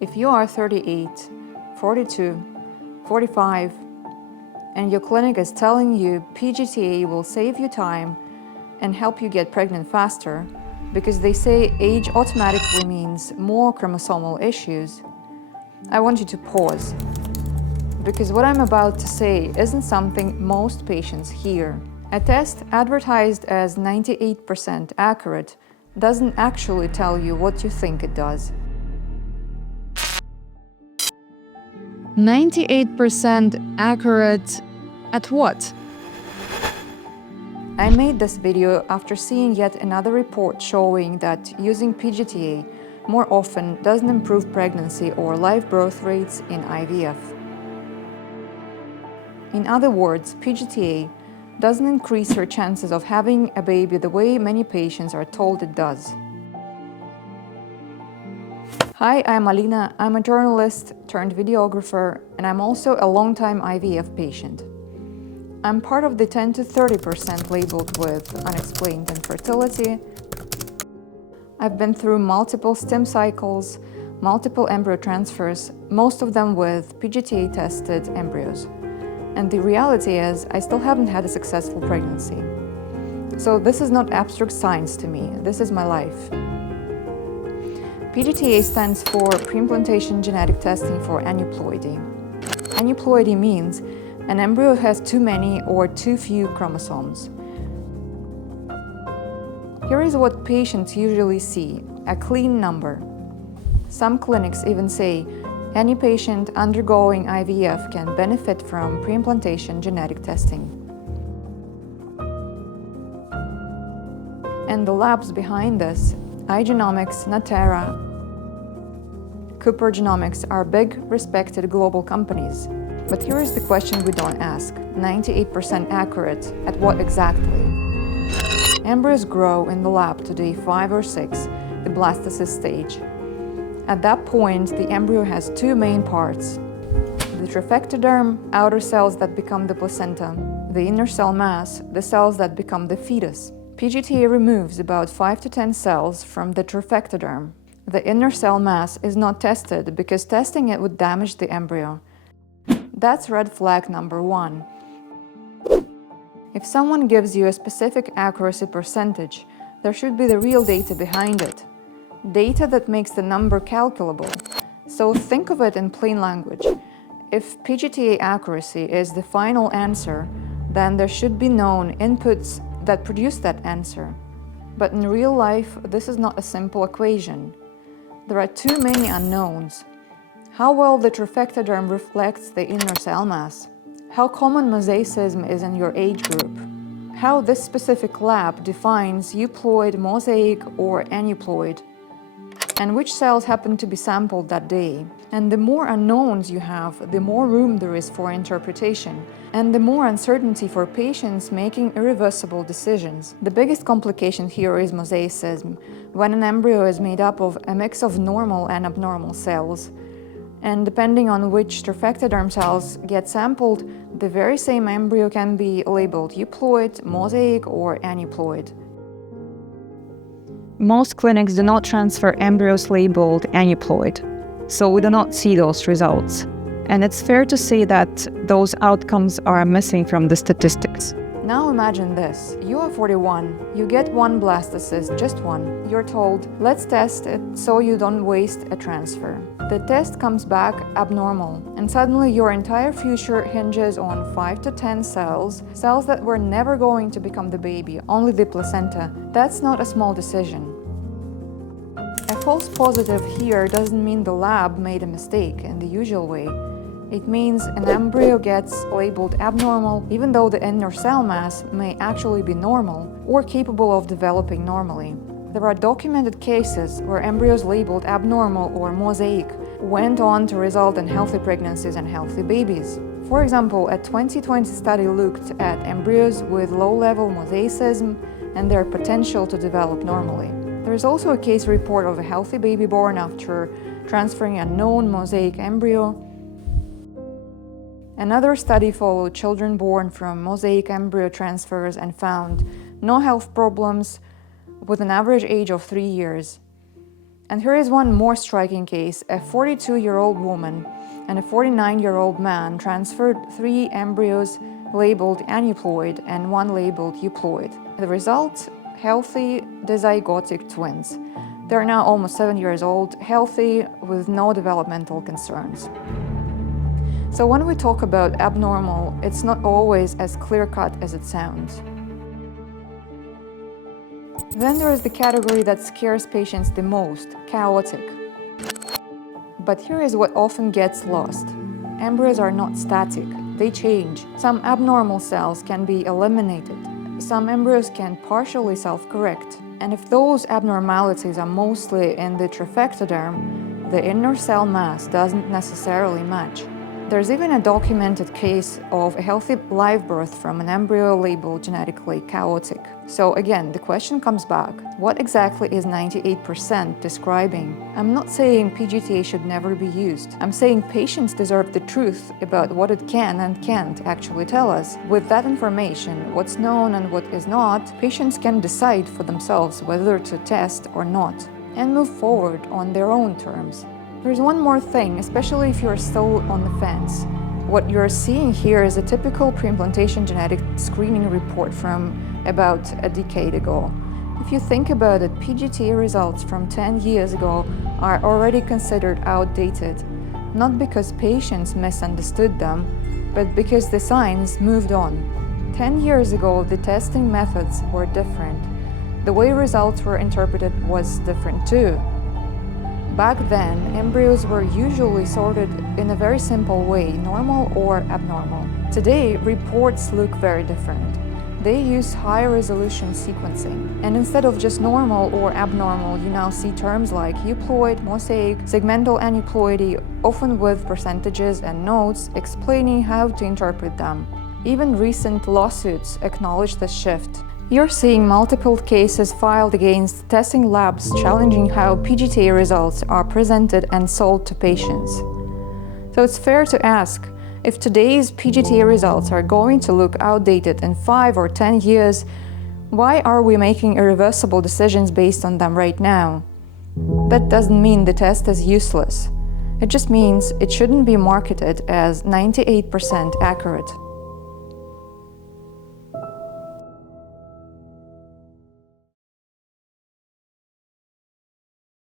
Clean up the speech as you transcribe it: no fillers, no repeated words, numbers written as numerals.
If you are 38, 42, 45, and your clinic is telling you PGT-A will save you time and help you get pregnant faster, because they say age automatically means more chromosomal issues, I want you to pause. Because what I'm about to say isn't something most patients hear. A test advertised as 98% accurate doesn't actually tell you what you think it does. 98% accurate at what? I made this video after seeing yet another report showing that using PGT-A more often doesn't improve pregnancy or live birth rates in IVF. In other words, PGT-A doesn't increase your chances of having a baby the way many patients are told it does. Hi, I'm Alina. I'm a journalist turned videographer, and I'm also a long-time IVF patient. I'm part of the 10 to 30% labeled with unexplained infertility. I've been through multiple stem cycles, multiple embryo transfers, most of them with PGT-A tested embryos. And the reality is, I still haven't had a successful pregnancy. So this is not abstract science to me, this is my life. PGT-A stands for preimplantation genetic testing for aneuploidy. Aneuploidy means an embryo has too many or too few chromosomes. Here is what patients usually see, a clean number. Some clinics even say any patient undergoing IVF can benefit from preimplantation genetic testing. And the labs behind this, iGenomics, Natera, Cooper Genomics, are big, respected global companies. But here is the question we don't ask. 98% accurate at what exactly? Embryos grow in the lab to day 5 or 6, the blastocyst stage. At that point, the embryo has two main parts: the trophectoderm, outer cells that become the placenta, the inner cell mass, the cells that become the fetus. PGT-A removes about 5 to 10 cells from the trophectoderm. The inner cell mass is not tested because testing it would damage the embryo. That's red flag number 1. If someone gives you a specific accuracy percentage, there should be the real data behind it. Data that makes the number calculable. So think of it in plain language. If PGT-A accuracy is the final answer, then there should be known inputs that produce that answer. But in real life, this is not a simple equation. There are too many unknowns. How well the trophectoderm reflects the inner cell mass. How common mosaicism is in your age group. How this specific lab defines euploid, mosaic, or aneuploid. And which cells happen to be sampled that day. And the more unknowns you have, the more room there is for interpretation, and the more uncertainty for patients making irreversible decisions. The biggest complication here is mosaicism, when an embryo is made up of a mix of normal and abnormal cells. And depending on which trophectoderm cells get sampled, the very same embryo can be labeled euploid, mosaic, or aneuploid. Most clinics do not transfer embryos labeled aneuploid, so we do not see those results. And it's fair to say that those outcomes are missing from the statistics. Now imagine this. You are 41, you get one blastocyst, just one. You're told, let's test it so you don't waste a transfer. The test comes back abnormal, and suddenly your entire future hinges on 5 to 10 cells that were never going to become the baby, only the placenta. That's not a small decision. A false positive here doesn't mean the lab made a mistake in the usual way. It means an embryo gets labeled abnormal even though the inner cell mass may actually be normal or capable of developing normally. There are documented cases where embryos labeled abnormal or mosaic went on to result in healthy pregnancies and healthy babies. For example, a 2020 study looked at embryos with low-level mosaicism and their potential to develop normally. There is also a case report of a healthy baby born after transferring a known mosaic embryo. Another study followed children born from mosaic embryo transfers and found no health problems with an average age of 3 years. And here is one more striking case. A 42-year-old woman and a 49-year-old man transferred 3 embryos labeled aneuploid and 1 labeled euploid. The result, healthy dizygotic twins. They're now almost 7 years old, healthy, with no developmental concerns. So when we talk about abnormal, it's not always as clear-cut as it sounds. Then there is the category that scares patients the most, chaotic. But here is what often gets lost. Embryos are not static, they change. Some abnormal cells can be eliminated. Some embryos can partially self-correct. And if those abnormalities are mostly in the trophectoderm, the inner cell mass doesn't necessarily match. There's even a documented case of a healthy live birth from an embryo labeled genetically chaotic. So again, the question comes back, what exactly is 98% describing? I'm not saying PGT-A should never be used. I'm saying patients deserve the truth about what it can and can't actually tell us. With that information, what's known and what is not, patients can decide for themselves whether to test or not, and move forward on their own terms. There's one more thing, especially if you're still on the fence. What you're seeing here is a typical preimplantation genetic screening report from about a decade ago. If you think about it, PGT-A results from 10 years ago are already considered outdated, not because patients misunderstood them, but because the science moved on. 10 years ago, the testing methods were different. The way results were interpreted was different too. Back then, embryos were usually sorted in a very simple way, normal or abnormal. Today, reports look very different. They use high-resolution sequencing. And instead of just normal or abnormal, you now see terms like euploid, mosaic, segmental aneuploidy, often with percentages and notes explaining how to interpret them. Even recent lawsuits acknowledge this shift. You're seeing multiple cases filed against testing labs challenging how PGT-A results are presented and sold to patients. So it's fair to ask, if today's PGT-A results are going to look outdated in 5 or 10 years, why are we making irreversible decisions based on them right now? That doesn't mean the test is useless. It just means it shouldn't be marketed as 98% accurate.